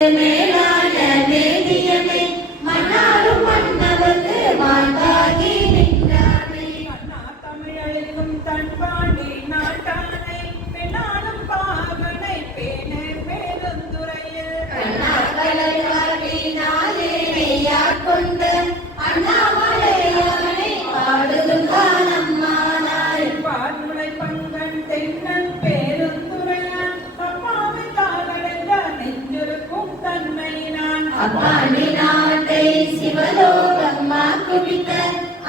மேலான வேதியமே மன்னாரும் மன்னவர்க்கு வாழ்வாகி நின்றானே. அண்ணா தமிழளிக்கும் தன்பாண்டி நாட்டானை பெண்ணாலும் பாகனை பேண பெருந்துறையில் அண்ணா கடல் காட்டினாலே கொண்டு அண்ணாமலையானை பாடுதும் காலம்மானாய். பார்முறை பங்கன் தென்னன் பெருந்துறையான் அம்மாவை தாளடைந்த நெஞ்சிருக்கும் தன்மை நான் அப்பாண்டி நாட்டை சிவலோகம்மா குடித்த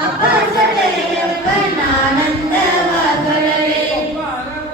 அப்பா சடையப்பன் ஆனந்த வார்களே.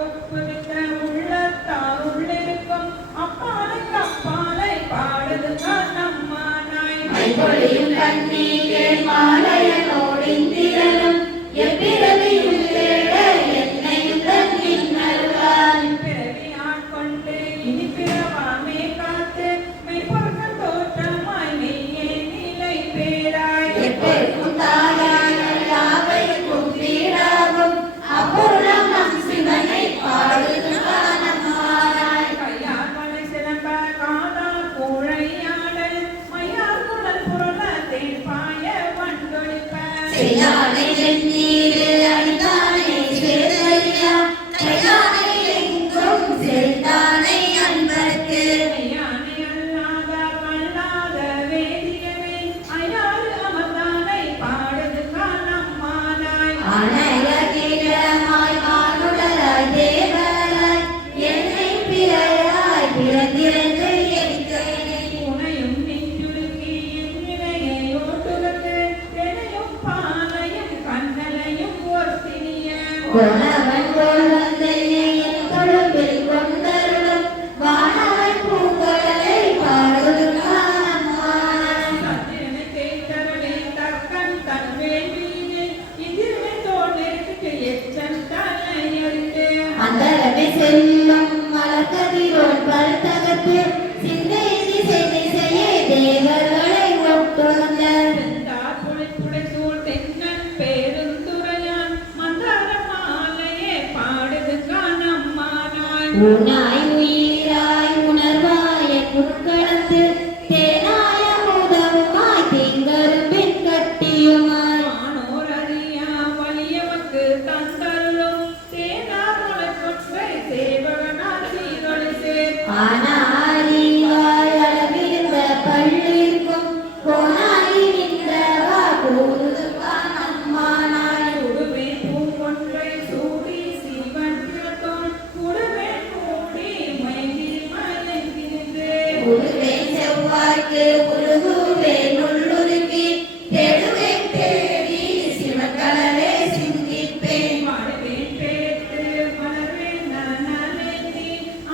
ஒப்புவித்த உள்ளத்தார் உள்ளிருக்கும் அப்பாலை அப்பாலை பாடுது நம்மானாய். மைபொழியும் கண்ணீர் மாலையனோடிந்திரனும் எப்பிறவியும் தேட என்னையும் தன்னின் நல்வாய். பிறவி ஆட்கொண்டு இனி பிறவாமே காத்து மெய்ப்பொருள் தோற்றமாய் மெய்யே நிலை பேராய். எப்பெருக்கும் தாயான யாவைக்கும் வீடாகும் அப்பொருளாம் நம் சிவனை பாடுதும் காலம்மானாய். கையார் மலை சிலம்ப காதார் கூழையாடல் மையார் குழல் புரள தேன்பாய வண்டொழிப்ப செய்யானை செந்நீரு அணிந்தானை சேர்வையா கையானை எங்கும் செல்தானை அன்பர்க்கு. மெய்யானை அல்லாத வல்லாத வேதியமே அயாறு அமர்ந்தானை பாடுது காலம்மானாய். ஆணையகிரமாய் வானுடலாய் தேவராய் என்னை பிறையாய் பிறந்திருந்து எரித்தேனே. உனையும் நெஞ்சுருக்கி என்னையை ஓட்டுகட்டு தெனையும் பாலையும் கண்ணலையும் ஒருத்தினிய கொணவன் போல் வந்த என் கொழும்பில் கொண்டருளும் வானவன் பூங்கடலை பாடுதும் காலம்மானாய். சத்திரனை கேட்டரவே தக்கன் தன் வேண்டியே இதிர்வை தோன்றிற்கு எச்சன் தலையறிந்தே அந்தரமே செல்லும் மலர்கதிரோன் பல்தகத்து சிந்தை திசை திசையே தேவர்களை ஒட்டுவந்த. செந்தார் புடைப்புடை சூழ் தென்னன் பெருந்துறையான் மந்தார மாலையே பாடுது காணம்மானாய். உனாய் உயிராய் உணர்வாய புட்களத்து தேனாய முதவுமாய் திங்கரும்பின் கட்டியுமாய். வானோர் அறியா வலியவக்கு தந்தருளும் தேனார் மலைக்கொற்றை சேவகனார் சீரொளி சேர் ஆனாரிவாய் அளவிருந்த பள்ளிருக்கும் கோனாய் நின்றவா கூறுது காணம்மானாய். குடுவே பூங்கொன்றை சூடி சீவன் பிறத்தோன் குடுவே கூடி மைதிரி மலைந்திருந்தே உருவே செவ்வாய்க்கு உருகுவே நுள்ளுருக்கி தேடுவேன் தேடி சிவக்கடலே சிந்திப்பேன். பாடுவேன் பேத்து மலர்வேன் நனநேத்தி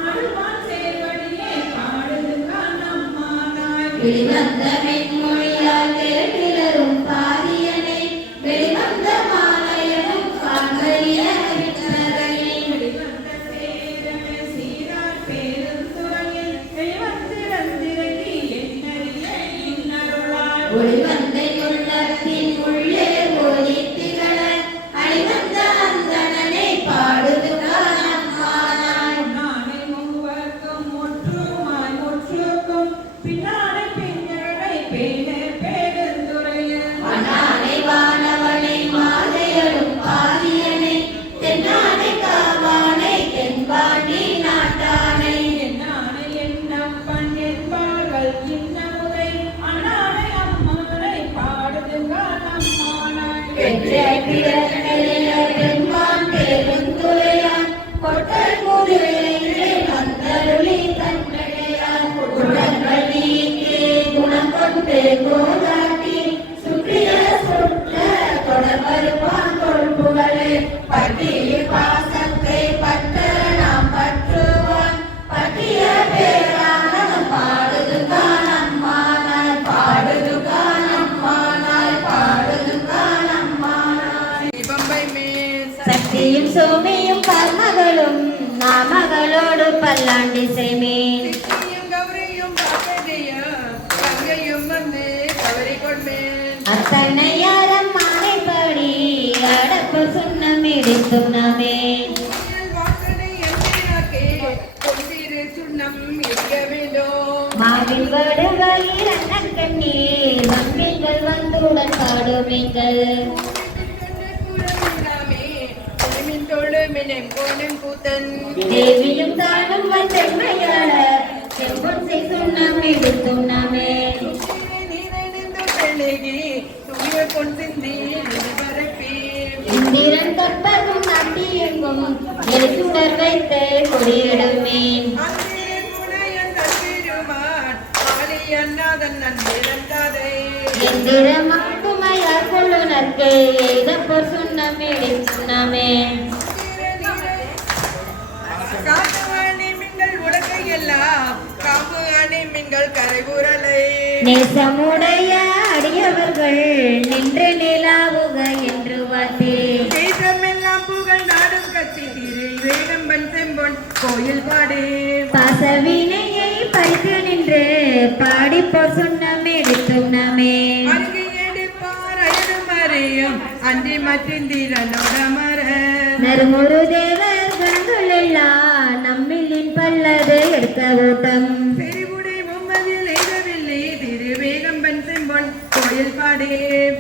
ஆடுவான் சேர்வடியே பாடுது காணம்மானாய். வெளிவந்த மென்மொழியால் பெருமிளரும் பாரியனை வெளிவந்த மாலையனும் காண்கரிய விண்ணகனே. வெளிவந்த சேரமே சீரார் பெருந்துறையில் வெளிவந்திறந்திறங்கி என்னறிய இன்னருளாய். ஒளிவந்த உள்ளத்தின் உள்ளே ஒளி திகழ அழிவந்த அந்தணனை பாடுது காணம்மானாய். நாளை மூவர்க்கும் முற்றுமாய் முற்றுக்கும் பின்னாடை பின்னடை பேண பெருந்துறையில் அண்ணானை வானவனை மாலையடும் பாரியனை தென்னானை காவானை தென்பாண்டி நாட்டானை. என்னானை என்னப்பன் என்பார்கள் இன்னமுதை அண்ணானை அம்மானை பாடுது காணம்மானாய். பெற்றாய் பிறந்தெழில பெண்மான் பெருந்துரையான் கொட்டல் முதுகிலே வந்தருளி தன்னடையான். குணங்கள் நீக்கி குணம் கொண்டு கோதாட்டி சுற்றிய சுற்ற தொடர்பருப்பான் கொள்புகளே. பட்டியில் பாசத்தை பற்ற நாம் பற்றுவான் பட்டிய பேரானதும் பாடுது காணம்மானாய். பாடுது காணம்மானாய். பாடுது காணம்மானாய். சக்தியும் சோமியும் கர்மகளும் நாமகளோடு பல்லாண்டி செய்மேன். அத்தனையாரம் மாலைப்படி அடப்பு சுண்ணம் இடித்தும் நாமே. சுண்ணம் இருக்க வேண்டும். ஆவில் வடுவாயில் அண்ணன் கண்ணீர் வம்பிகள் வந்துடன் பாடுமீங்கள் தேவியும் தானும் வந்தெம்மையாள செம்பொன் செய்துண்ணாமே எடுத்துண்ணாமே இந்திரன் கற்பகம் நாட்டி எங்கும் எழுத்துடர் வைத்த கொடியிடுமே எந்திரமாட்டுமையார் கொள்ளுனர்க்கு எய்தப்போர் சுண்ணமே எடுத்துண்ணாமே நேசமுடைய அடியவர்கள் நின்று நிலாவுக என்று வார்த்தே கோயில் பாடே பாசவினையை பறித்து நின்று பாடிப்போர் சுண்ணமே எடுத்துண்ணாமே அன்றி மற்றிந்திரனோடமர நறுமுறு தேவர் கணங்கள் எல்லாம் நம்மிலின் பல்லது எடுத்த ஓட்டம் பெரிவுடை மும்மதில் எய்தவில்லை திருவேகம்பன் செம்பொன் கோயில் பாடே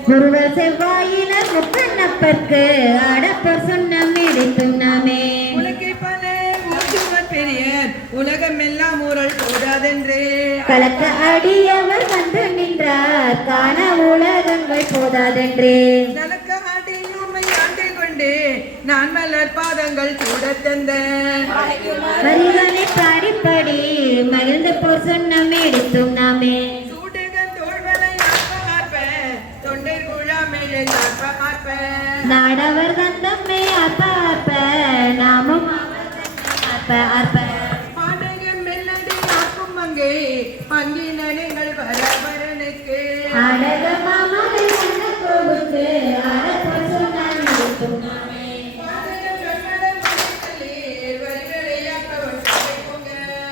குருவ செவ்வாயினர் முக்கண்ணப்பற்கு ஆடப்போர் சுண்ணம் எடுத்துண்ணாமே உலகை பல ஊற்றுவர் பெரியர் உலகம் எல்லாம் ஊரல் போதாதென்றே கலக்க அடியவர் வந்து நின்றார் காண உலகங்கள் போதாதென்றே நலக்க ஆட்டையுமை ஆண்டை கொண்டு நான் மலர் பாதங்கள் சூடத் தந்த மரிதனை பாடிப்படி மகிழ்ந்து போர் சுண்ணம் எடுத்துண்ணாமே சூடுகன் தோள்வலை ஆர்ப்ப தொண்டை குழாமையை ஆர்ப்ப நாடவர் தந்தம்மை ஆர்ப்ப ஆர்ப்ப நாமும் ஆர்ப்ப ஆர்ப்ப பாடகம் மெல்லடி ஆக்கும் அங்கே பங்கினங்கள் வரவரனுக்கு அழக மாமலை அண்ண கோவுக்கு ஆடப்போர் சுண்ணம் எடுத்துண்ணாமே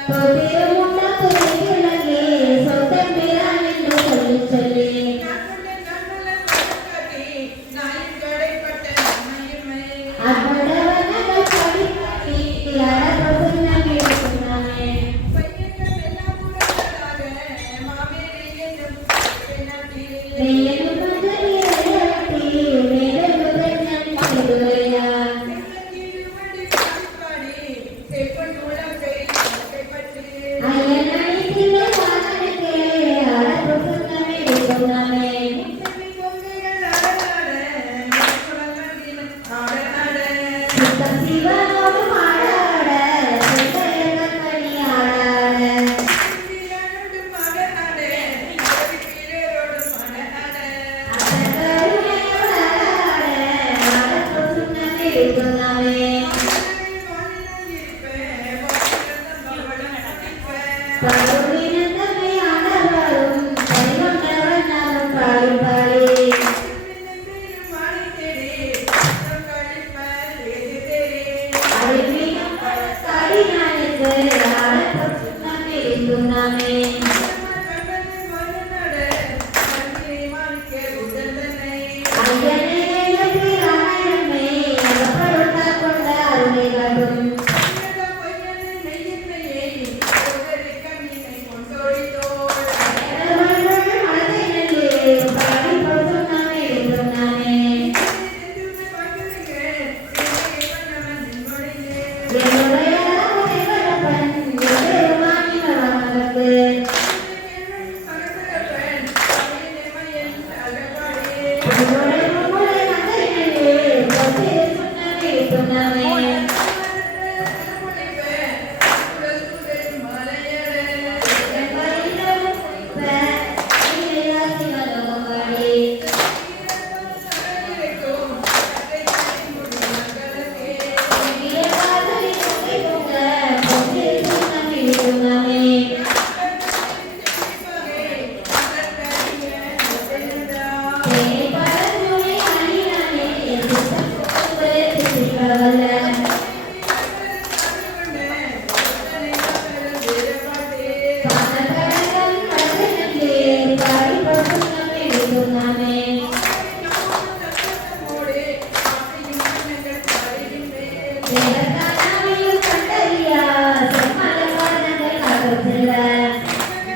பொதியுமுண்ட பொதியுலகே சொத்தம் பிரான் என்று சொல்லி அற்புதவனங்கள் படிப்படி ஆடப்போர் சுண்ணம் எடுத்துண்ணாமே மேலும் மஞ்சள் இலையட்டி மேலும் முதல் நன்மையா ஐயனடித்திலே வானனுக்கே ஆடப்போர் சுண்ணம் எடுத்துண்ணாமே சித்தம் சிவனோடும் ஆடாட சிந்தையர்கள் மணி ஆடாட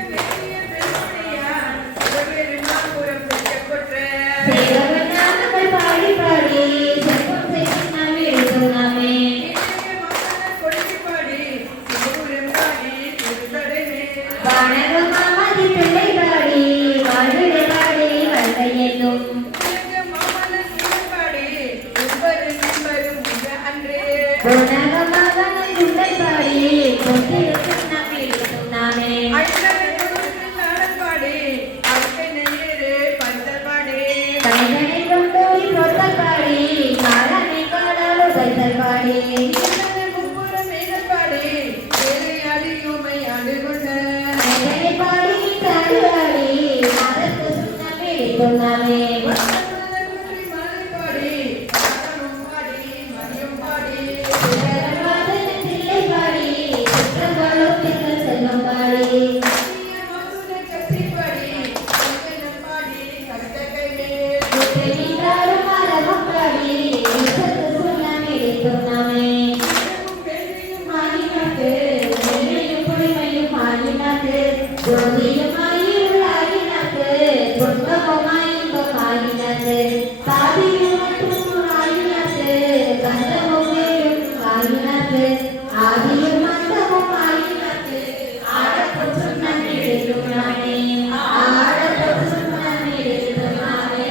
Thank மலர்வாடி மலர்க்கு சுண்ணமே பொன்னாமே ஆதியும் மந்தமும் ஆயினத்து ஆடப்பொன் சுண்ணமே பொன்னாமே ஆடப்பொன் சுண்ணமே பொன்னாமே.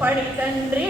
படித்தன்றி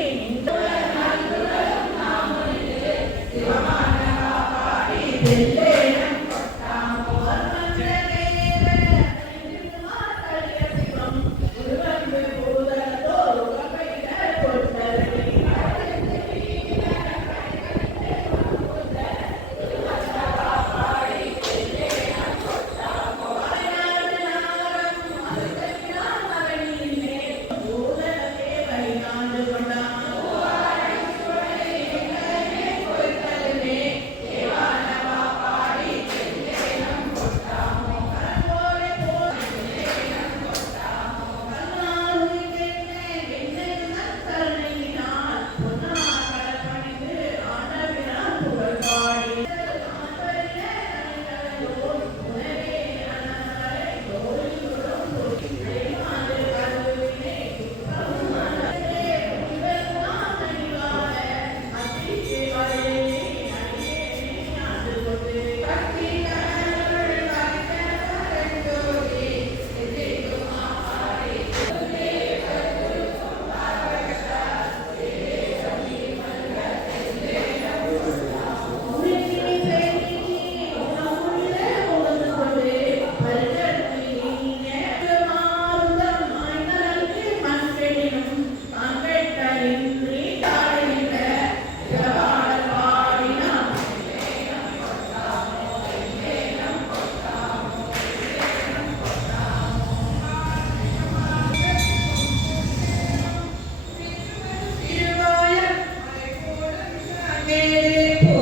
மனைவி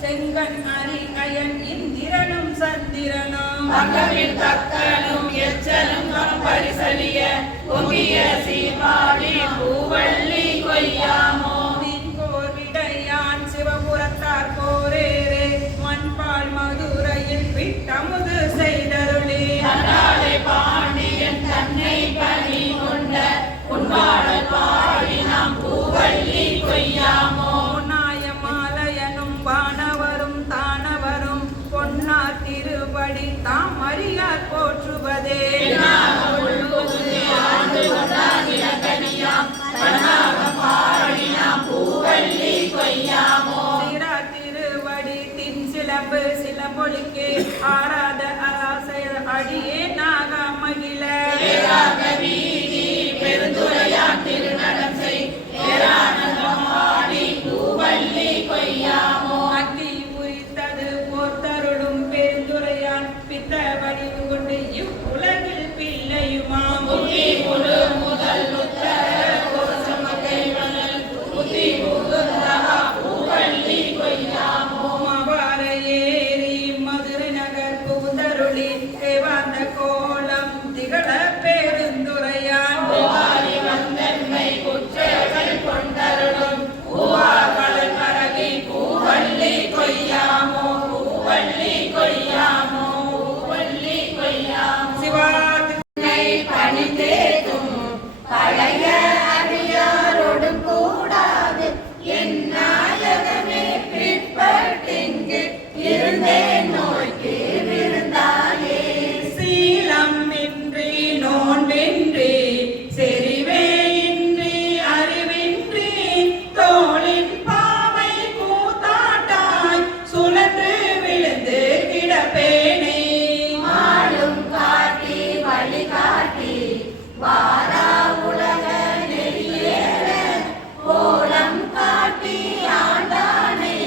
செங்கன் அரி அயன் இந்திரனும் சந்திரனும் அகவில் தக்கனும் எச்சலும் பரிசலிய பொங்கிய சீமாடி பூவள்ளி கொய்யாமோ கோர் விடையான் சிவபுரத்தார் கோரேரே மண்பால் மதுரையில் விட்டமுது செய்தருளே அடாலை பாண்டியன் தன்னை பணி கொண்ட உன்பாடல் பாடி நாம் பூவள்ளி கொய்யாமோ நாயமாலயனும் வானவரும் தானவரும் பொன்னார் திருவடி தாம் அறியார் போற்றுவதே பூவள்ளி கொய்யாமோ திருவடி தின் சிலம்பு சிலம்பொலிக்கு ஆராத ஆசை அடியே நாக மகிழ வீதி பெருந்துரையான் திருநடம் செய் பேரானந்தம் பாடி பூவள்ளி கொய்யாமோ அக்கி உரித்தது போர்த்தருளும் பெருந்துரையான் பித்த வடிவு கொண்டு இவ்வுலகில் பிள்ளையுமாம் புத்தி முழு முதல் உத்தர கோசமத்தை மணல் புத்தி முகுந்தகா பூவள்ளி கொய்யாமோ மாவார ஏரி மதுரை நகர் புகுந்தருளி தேவாந்த கோலம் திகழ பெருந்துரையான் பூவாரி வந்தன்மை குற்றங்கள் கொண்டருளும் பூவார்வளன் பரவி பூவள்ளி கொய்யாமோ பூவள்ளி கொய்யாமோ பூவள்ளி கொய்யாமோ சிவாதி பணிந்தேதும் பழைய அடியாரோடும் கூடாது என் நாயகமே பிற்பட்டிங்கு இருந்தேன் நோய்க்கு விருந்தாயே சீலம் இன்றி நோன்பின்றி செறிவே இன்றி அறிவின்றி தோளின் பாவை கூத்தாட்டாய் சுழன்று விழுந்து கிடப்பேனே ஆளும் காட்டி வழி காட்டி வாரா உலக நெறியேற கோலம் காட்டி ஆண்டானே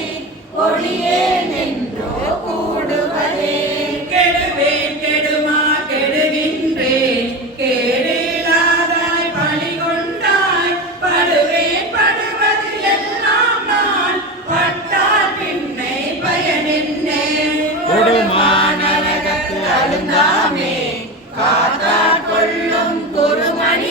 ஒளியே நின்றோ கூடுவதே கெடுவேன் கெடுமா கெடுகின்றேன் கேடிலாதாய் பழி கொண்டாய் படுவேன் படுவது எல்லாம் நான் பட்டால் பின்னை பயனென்னே கொடுமானரகத்து அழுந்தாமே காத்தார் கொள்ளும் குருமணி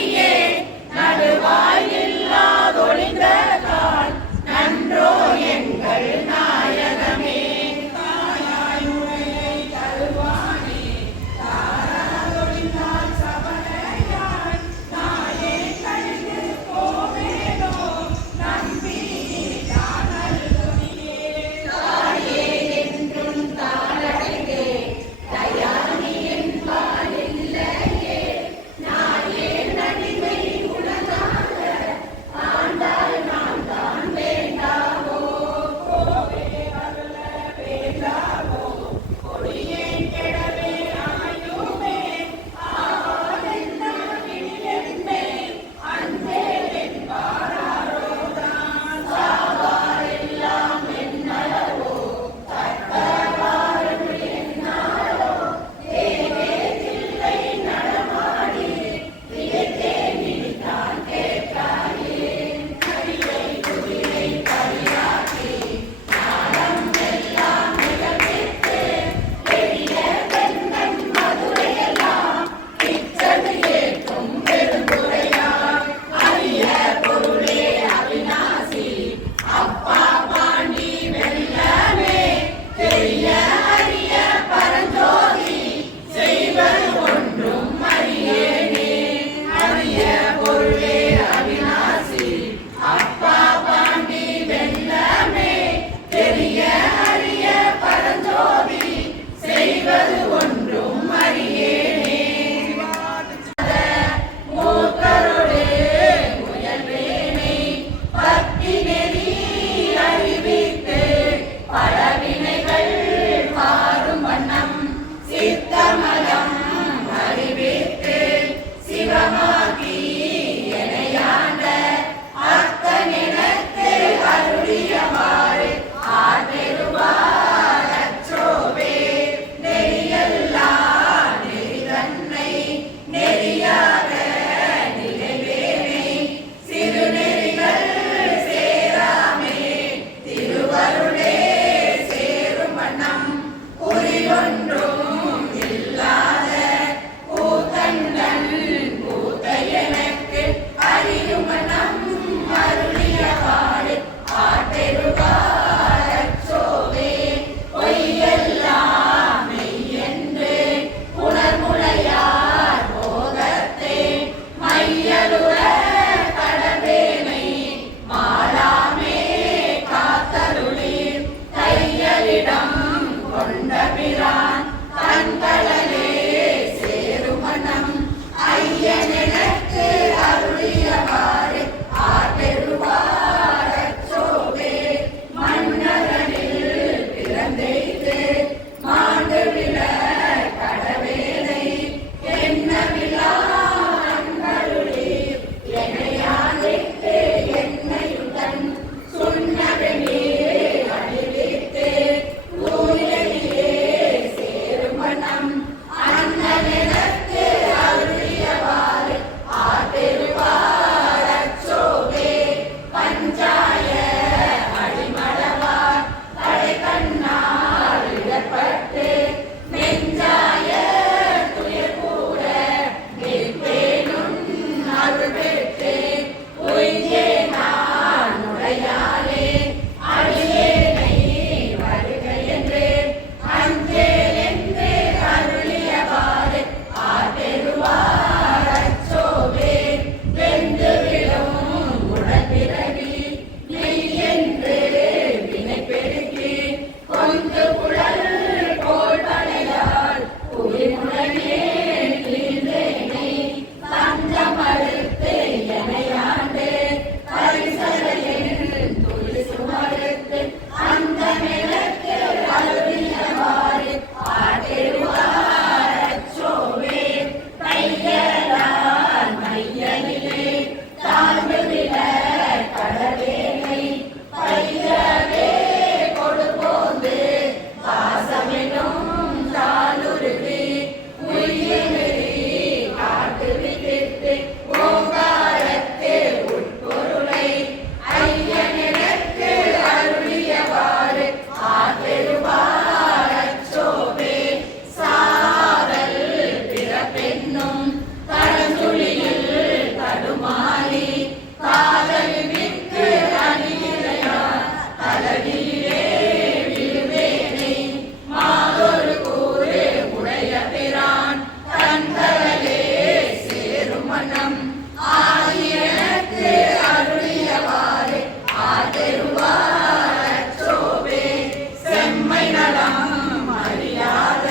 சுயநலம் அறியாத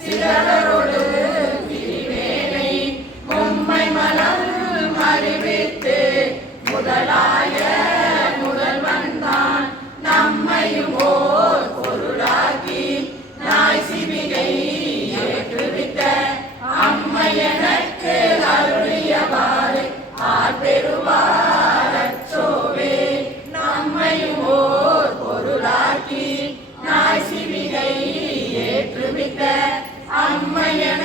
சிறரோடு திரிவேலை உம்மை மனம் அறிவித்து முதலாய முதல்வன்தான் நம்மையும் ஓர் பொருளாக்கி நாய் சிவிகை ஏற்றுவித்த அம்மை எனக்கு அருளியவாறு ஆர்பெருவார் அச்சோவே நம்மையும் ஓர் பொருளாக்கி நாய் சிவிகை ஏற்றுவித்த அம்மை என